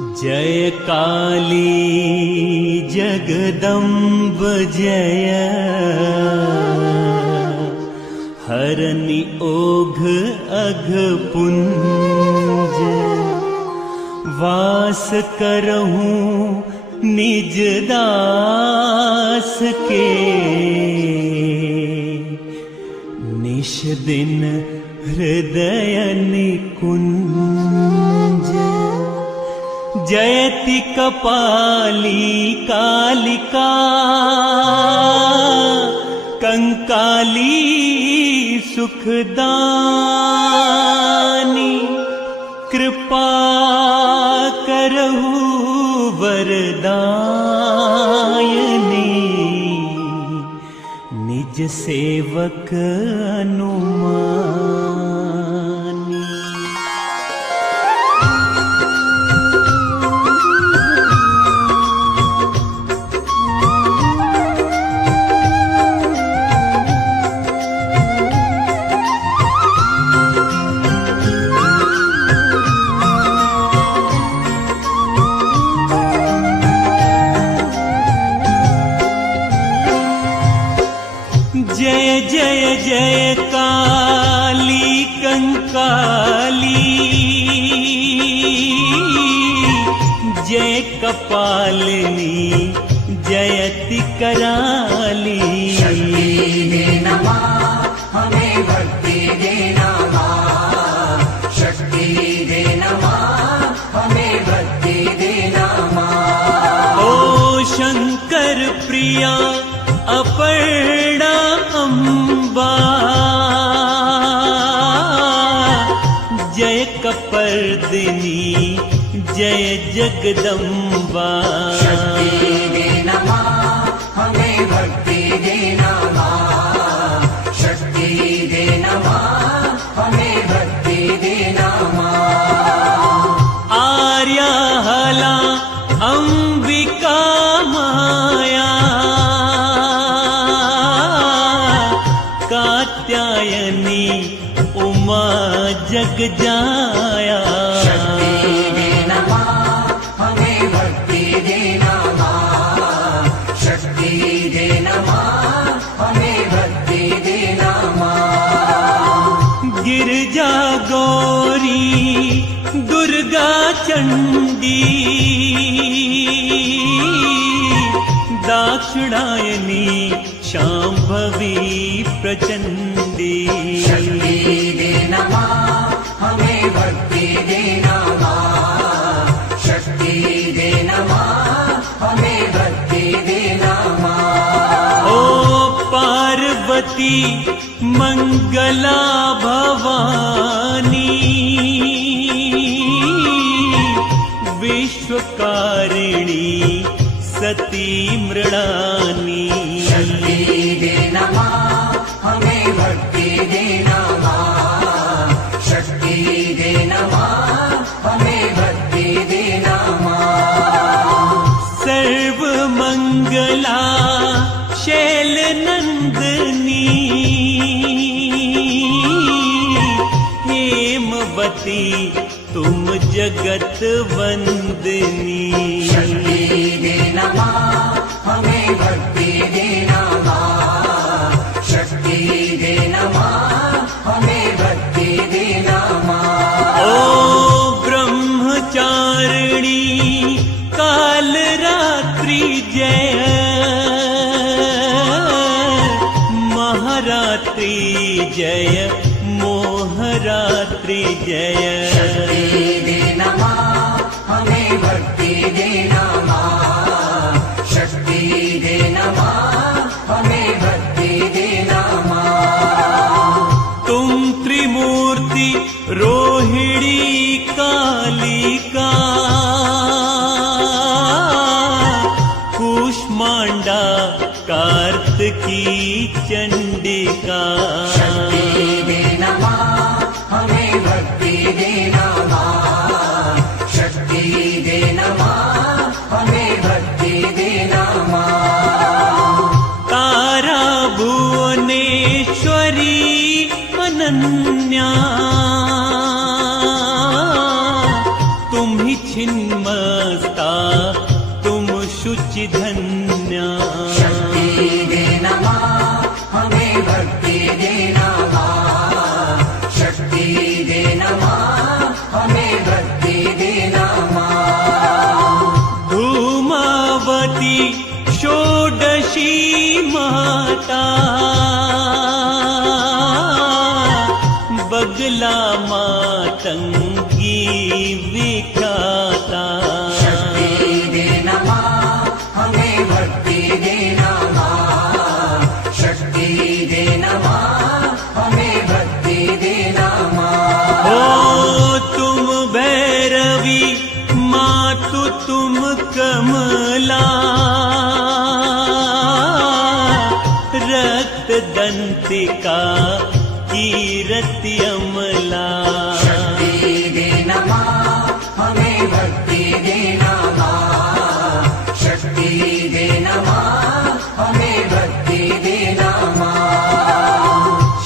जय काली जगदम्ब जय, हरनि ओघ अघ पुंज। वास करहूँ निज दास के, निश दिन हृदय निकुंज। जयति कपाली कालिका, कंकाली सुखदानी। कृपा करहु वरदायनी, निज सेवक अनुमानी। जय जय जय काली कंकाली, जय कपालिनी जयति कराली। शक्ति देना माँ, हमें भक्ति देना माँ। शक्ति देना माँ, हमें भक्ति देना माँ। ओ शंकर प्रिया अपर्णा अम्बा, जय कपर्दिनी जय जगदम्बा। शक्ति देना माँ, हमें भक्ति देना माँ। शक्ति देना माँ, हमें भक्ति देना माँ। आर्या हला अंबिका माया, कात्यायनी उमा जग जाया। शक्ति देना माँ, हमें भक्ति देना माँ। शक्ति देना माँ, हमें भक्ति देना माँ। गिरजा गौरी दुर्गा चंडी, दाक्षिणायनी शांभवी प्रचंडी। शक्ति देना माँ, हमें भक्ति देना माँ। शक्ति देना माँ, हमें भक्ति देना माँ। ओ पार्वती मंगला भवानी, विश्वकारिणी सती मृणानी। शक्ति देना माँ, हमें भक्ति देना माँ। शक्ति देना माँ, हमें भक्ति देना माँ। सर्व मंगला शैल नंदनी, हेमवती तुम जगत वंदनी। शक्ति देना माँ, हमें भक्ति देना माँ। शक्ति देना माँ, हमें भक्ति देना माँ। ओ ब्रह्मचारिणी काल रात्रि जय, महारात्रि जय मोहरात्रि जय। शक्ति देना माँ, हमें भक्ति देना माँ। तुम ही छिन्मस्ता तुम शुचि धन्या। शक्ति देना माँ हमें भक्ति देना माँ, शक्ति देना माँ हमें भक्ति देना माँ। धूमावती षोडशी माता बगला मातंगी विख्याता। शक्ति देना माँ हमें भक्ति देना माँ, शक्ति देना माँ हमें भक्ति देना माँ। ओ तुम भैरवी मातु तुम कमला, रक्त दंतिका कीरति अमला। शक्ति देना माँ हमें भक्ति देना माँ, शक्ति देना माँ हमें भक्ति देना माँ।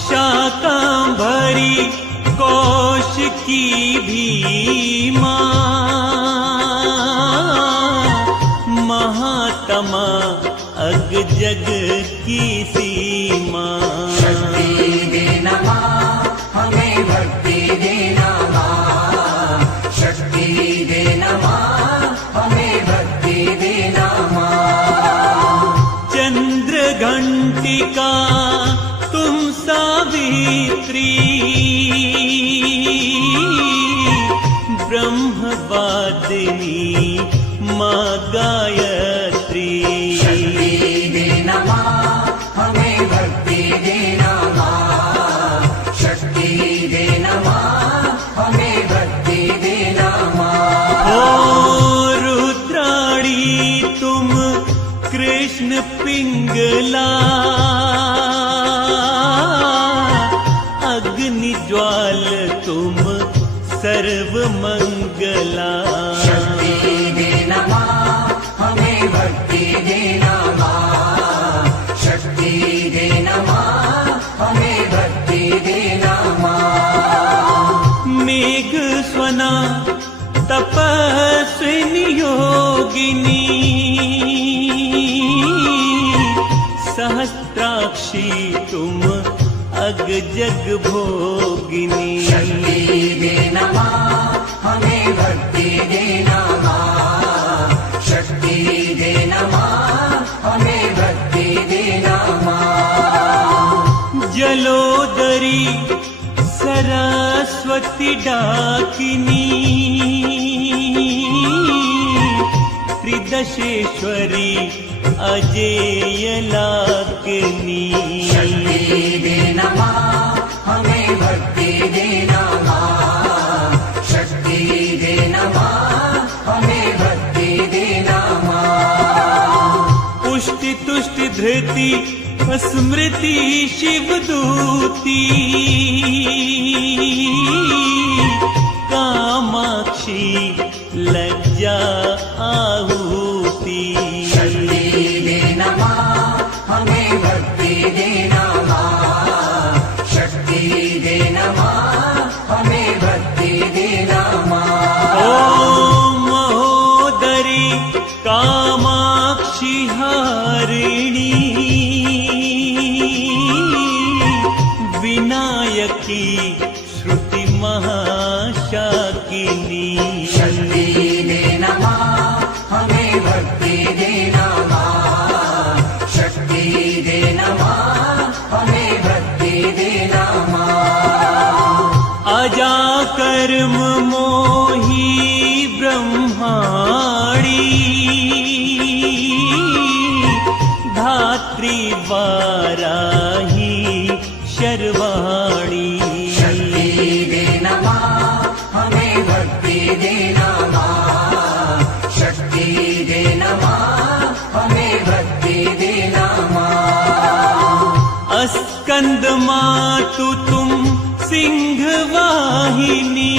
शाकांभरी कौशिकी भीमा, महात्मा अग जग की सीमा। शक्ति देना माँ हमें भक्ति देना माँ, शक्ति देना माँ हमें भक्ति देना माँ। चंद्र घंटिका तुम सावित्री, ब्रह्मवादिनी माँ गायत्री। शक्ति देना माँ हमें भक्ति देना माँ, शक्ति देना माँ हमें भक्ति देना माँ। ओ रुद्राणी तुम कृष्ण पिंगला, अग्नि ज्वाल तुम सर्व मंगला। शक्ति देना माँ हमें भक्ति देना माँ, शक्ति देना माँ हमें भक्ति देना माँ। मेघ स्वना तपस्विनी योगिनी, सहस्त्राक्षी तुम अग जग भोगिनी। शक्ति देना माँ हमें भक्ति देना माँ, शक्ति देना माँ हमें भक्ति देना माँ। जलोदरी सरस्वती डाकिनी, त्रिदशेश्वरी अजेय लाकिनी। शक्ति देना माँ हमें भक्ति देना माँ, शक्ति देना माँ हमें भक्ति देना माँ। पुष्टि तुष्टि धृति स्मृति शिवदूती, कामाक्षी लज्जा आहुति। शक्ति देना माँ हमें भक्ति देना माँ, शक्ति देना माँ हमें भक्ति देना माँ। ओम महोदरी कामाक्षी हारिणी, विनायकी श्रुति महाशाकिनी। शक्ति देना माँ हमें भक्ति देना माँ, शक्ति देना माँ हमें भक्ति देना माँ। अजा कर्म मोही ब्रह्माणी, धात्री वाराही शर्वाणी। शक्ति देना माँ हमें भक्ति देना माँ, शक्ति देना माँ हमें भक्ति देना माँ। अस्कंद मातु तुम सिंह वाहिनी,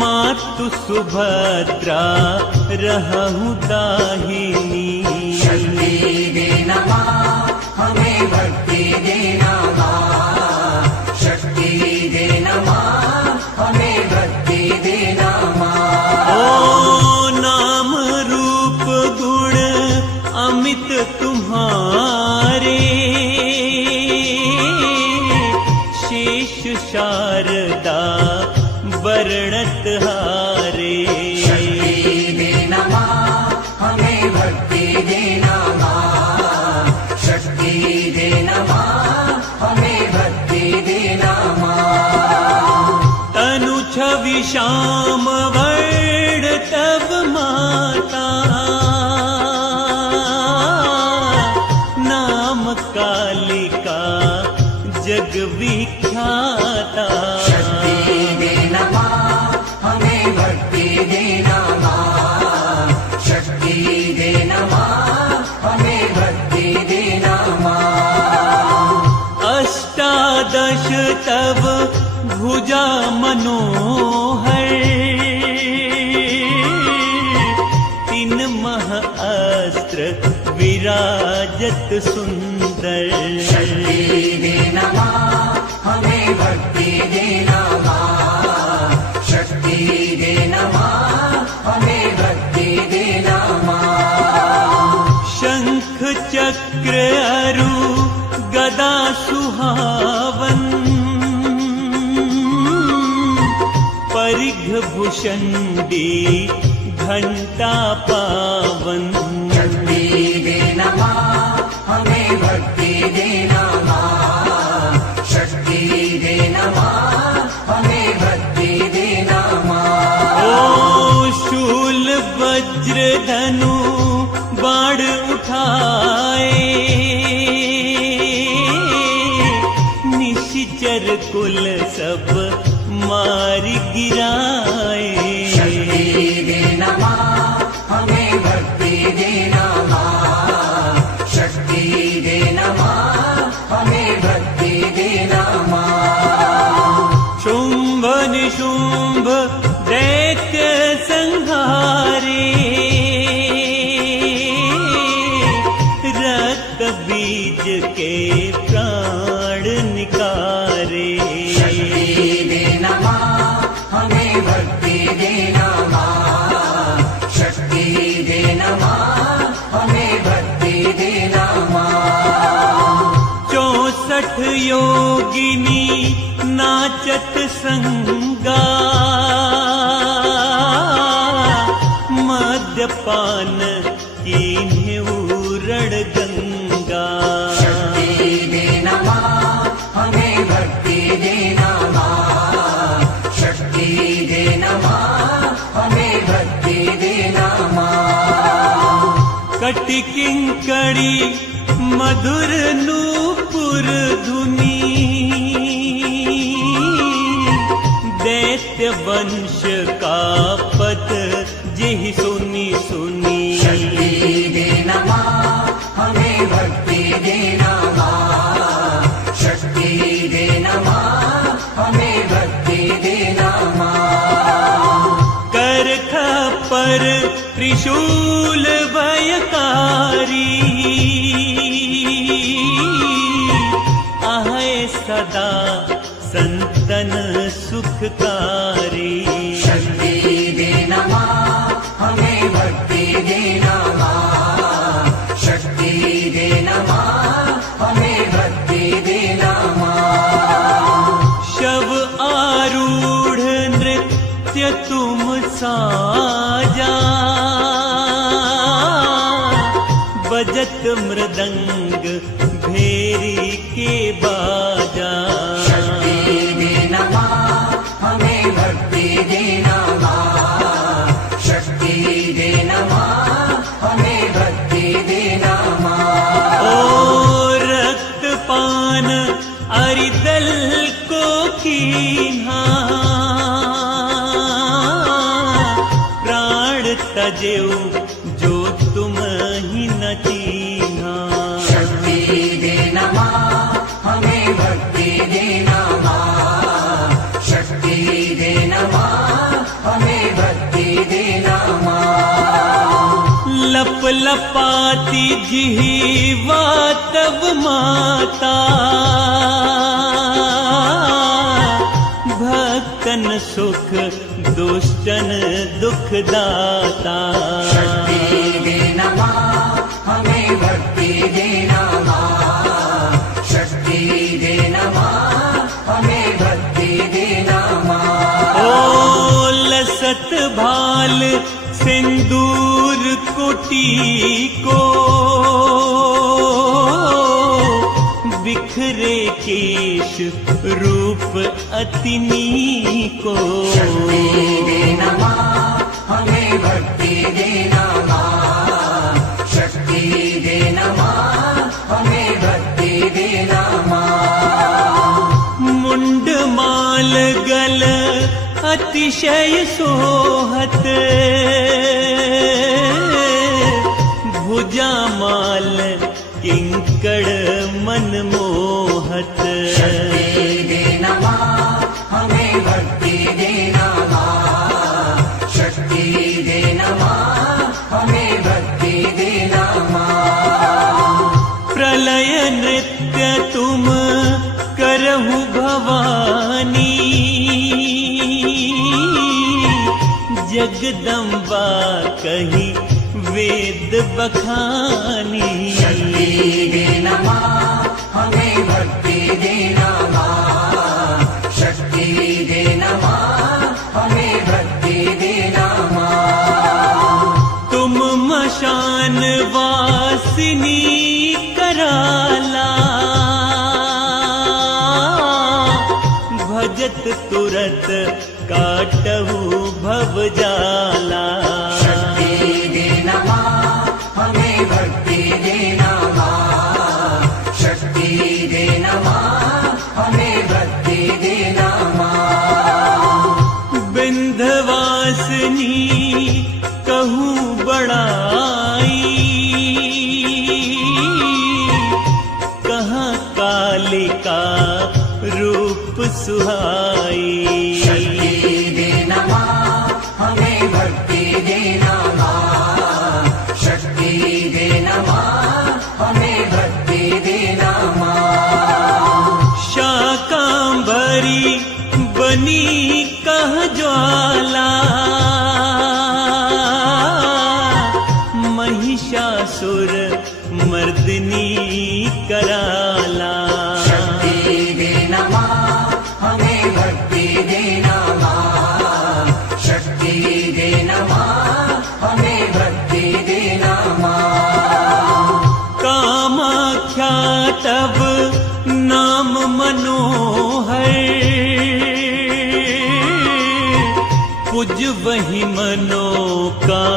मातु सुभद्रा रहु दाहिनी। शक्ति देना माँ हमें भक्ति देना माँ, शक्ति देना माँ वर्णत हारे। शक्ति देना माँ हमें भक्ति देना माँ, शक्ति देना माँ हमें भक्ति देना माँ। तनु छवि श्याम वर्ण तब माता, नाम कालिका जग विख्याता। शक्ति देना माँ हमें भक्ति देना माँ, शक्ति देना माँ हमें भक्ति देना माँ। अष्टादश तब भुजा मनोहर, तीन मह अस्त्र विराजत सुंदर। शक्ति देना माँ हमें भक्ति देना माँ, शक्ति देना माँ हमें भक्ति देना माँ। शंख चक्र अरु गदा सुहावन, परिघ भूषंडी घंटा पावन। शक्ति देना माँ हमें भक्ति देना माँ, शक्ति देना माँ हमें भक्ति देना माँ। ओ शूल वज्र धनु बाण उठाए, निशिचर कुल सब मार गिराए। शक्ति देना माँ हमें भक्ति देना माँ, शक्ति देना माँ हमें भक्ति देना माँ। शुंभ निशुंभ दैत्य संहारे, रक्त बीज के प्राण निकारे। शक्ति देना माँ हमें भक्ति देना माँ, शक्ति देना माँ हमें भक्ति देना माँ। 64 योगिनी नाचत संगा, मद्यपान की उरण गंगा। शक्ति देना माँ हमें भक्ति देना माँ, शक्ति देना माँ हमें भक्ति देना माँ। कटि किंकड़ी मधुर नूपुर धुनी, दैत्य वंश का पथ जेहि सुनी सुनी। शक्ति देना माँ हमें भक्ति देना माँ, शक्ति देना माँ हमें भक्ति देना माँ। कर खप्पर त्रिशूल भयकारी, आहे सदा संतन सुखकारी। शक्ति देना माँ हमें भक्ति देना माँ, शक्ति देना माँ हमें भक्ति देना माँ। शव आरूढ़ नृत्य तुम साजा, बजत मृदंग भेरी के बाजा। शक्ति देना माँ हमें भक्ति देना माँ, शक्ति देना माँ हमें भक्ति देना माँ। ओ रक्तपान अरिदल को कीन्हा, प्राण तजेऊ जो तुम ही न चीन्हा। शक्ति देना माँ हमें भक्ति देना माँ, शक्ति देना माँ हमें भक्ति देना माँ। लप लपाती जिह्वा तब माता, भक्तन सुख दुष्टन दुख दाता। शक्ति देना माँ हमें भक्ति देना माँ, शक्ति देना माँ हमें भक्ति देना माँ। हसत भाल सिंदूर कोटि को, बिखरे केश रूप अतिनी को। शक्ति देना माँ, हमें भक्ति देना माँ। शक्ति देना माँ, हमें भक्ति देना माँ। मुंड माल गल अतिशय सोहत, भुजा माल किंकड़ मन मोहत। शक्ति देना माँ, हमें भक्ति देना माँ। शक्ति देना माँ, हमें भक्ति देना माँ। प्रलय नृत्य तुम करहु भवानी, जगदम्बा कही वेद बखानी। शक्ति देना माँ, हमें भक्ति देना माँ। शक्ति देना माँ, हमें भक्ति देना माँ। तुम मशान वासिनी कराला, भजत तुरत काटहु भव जाला। शक्ति देना माँ, हमें भक्ति देना माँ। शक्ति देना माँ, हमें भक्ति देना माँ। बिंध्यवासिनी कहूँ बड़ाई, कहाँ कालिका रूप सुहाई। शक्ति देना माँ, हमें भक्ति देना माँ। शक्ति देना माँ, हमें भक्ति देना माँ। शाकांबरी बनी कह ज्वाला, महिषासुर मर्दिनी कराला। शक्ति देना माँ, हमें भक्ति देना माँ। शक्ति देना माँ, हमें भक्ति देना माँ। कामाख्या तब नाम मनोहर, पुज वही मनोकामना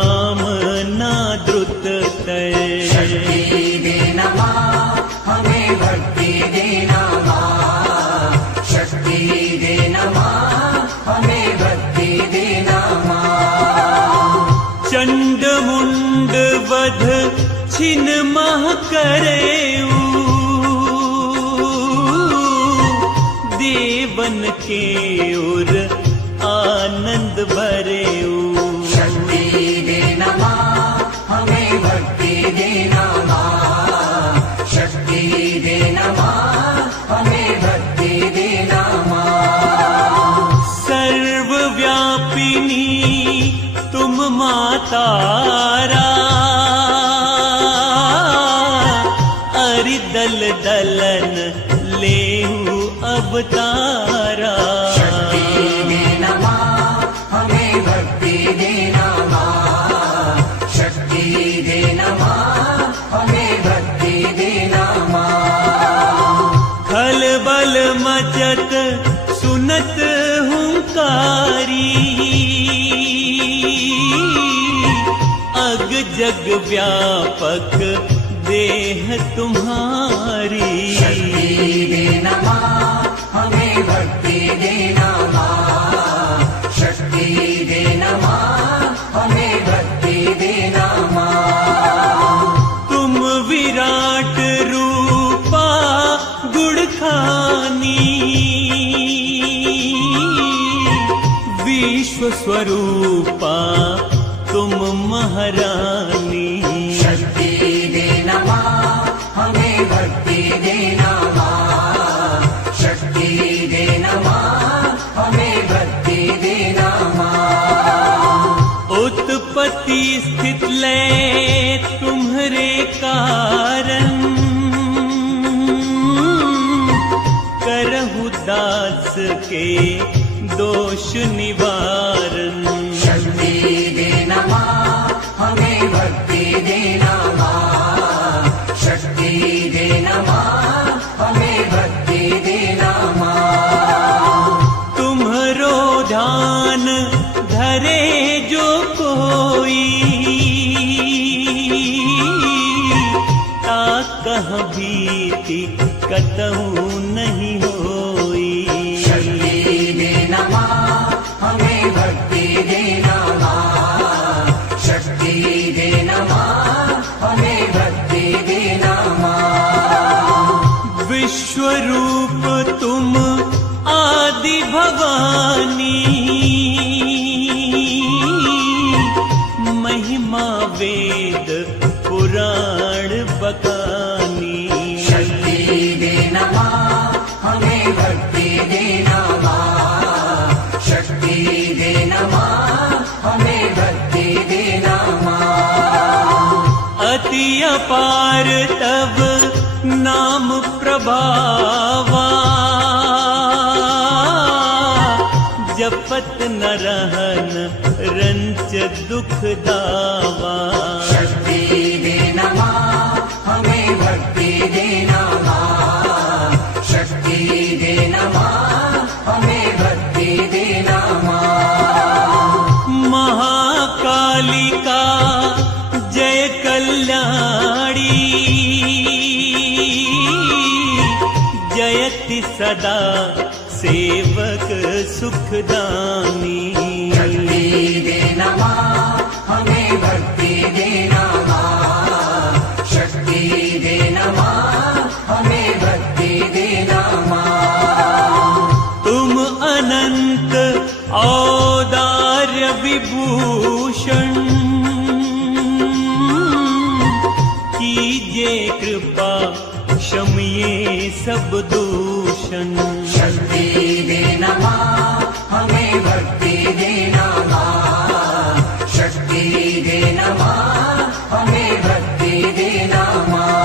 द्रुत तय। शक्ति देना माँ, हमें भक्ति देना माँ। शक्ति देना माँ, हमें भक्ति देना माँ। चंड मुंड वध छिन मह करेऊ, देवन के उर आनंद भरेऊ। शक्ति देना माँ, हमें भक्ति देना माँ। शक्ति देना माँ, हमें भक्ति देना माँ। सर्वव्यापिनी तुम मातारा, अरिदल दलन लेहु अवतारा। शक्ति देना माँ, हमें भक्ति देना माँ। शक्ति देना माँ, हमें भक्ति देना माँ। खल बल मचत सुनत हुंकारी, अग जग व्यापक देह तुम्हारी। शक्ति देना माँ, हमें भक्ति देना माँ। शक्ति देना माँ, हमें भक्ति देना माँ। तुम विराट रूपा गुणखानी, विश्व स्वरूपा तुम महारानी। शक्ति देना माँ, हमें भक्ति देना माँ। शक्ति देना माँ, हमें भक्ति देना माँ। उत्पत्ति स्थित लय तुम्हारे कारण, करहु दास के दोष निवारण। करे जो कोई, ता कहाँ भीति कतहु नहीं होई। शक्ति देना माँ हमें भक्ति देना माँ, शक्ति देना माँ हमें भक्ति देना माँ। विश्वरूप तुम आदि भवानी, महिमा वेद पुराण बखानी। शक्ति देना माँ हमें भक्ति देना माँ, शक्ति देना माँ हमें भक्ति देना माँ। अति अपार तब नाम प्रभावा, जपत न रहन रंच दुख दावा। शक्ति देना माँ हमें भक्ति देना माँ, शक्ति देना माँ हमें भक्ति देना माँ। महाकालिका जय कल्याणी, जयति सदा सेवक सुखदानी। शक्ति देना माँ हमें भक्ति देना माँ, शक्ति देना माँ हमें भक्ति देना माँ। तुम अनंत औदार्य विभूषण, कीजिए कृपा क्षमिए सब दूषण। शक्ति देना माँ हमें भक्ति देना माँ, शक्ति देना माँ हमें भक्ति देना माँ।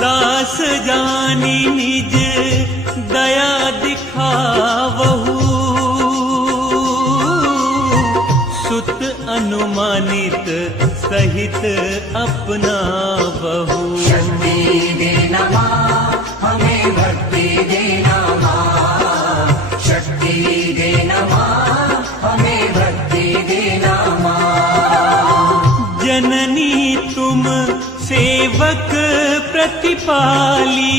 दास जानी निज दया दिखावहु, सुत अनुमानित सहित अपना बहू। शक्ति देना माँ हमें भक्ति देना माँ, शक्ति देना माँ हमें भक्ति देना माँ। जननी तुम सेवक प्रतिपाली,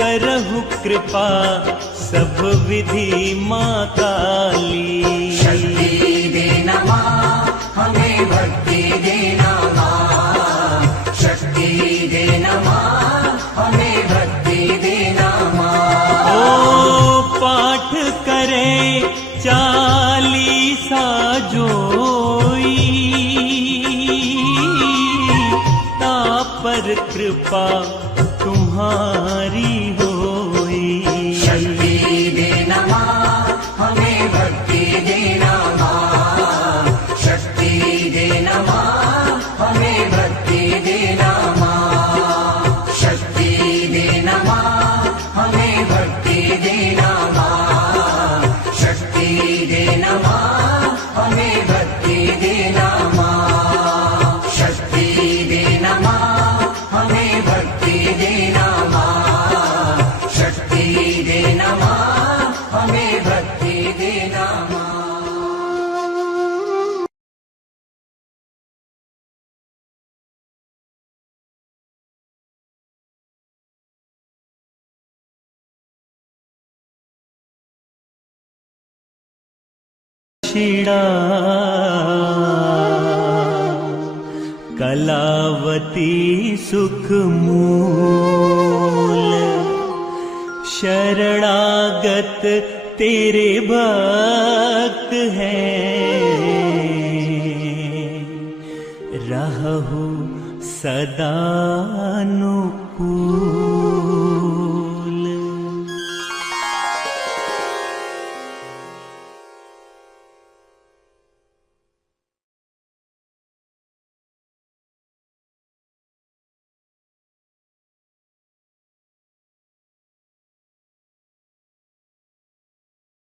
करहु कृपा सब विधि माँ काली। शक्ति देना माँ हमें भक्ति देना माँ, शक्ति देना माँ हमें भक्ति देना माँ। ओ पाठ करे 40 जोई, ता पर कृपा तुम्हारी होई। शक्ति देना माँ हमें भक्ति देना माँ, शक्ति देना माँ हमें भक्ति देना माँ। शक्ति देना माँ हमें भक्ति देना माँ, शक्ति देना माँ हमें भक्ति देना माँ। शक्ति देना माँ हमें भक्ति देना माँ, शक्ति देना माँ हमें भक्ति देना माँ। शिड़ा कलावती सुख मूल, शरणागत तेरे भक्त हैं, रहु सदा अनुकूल।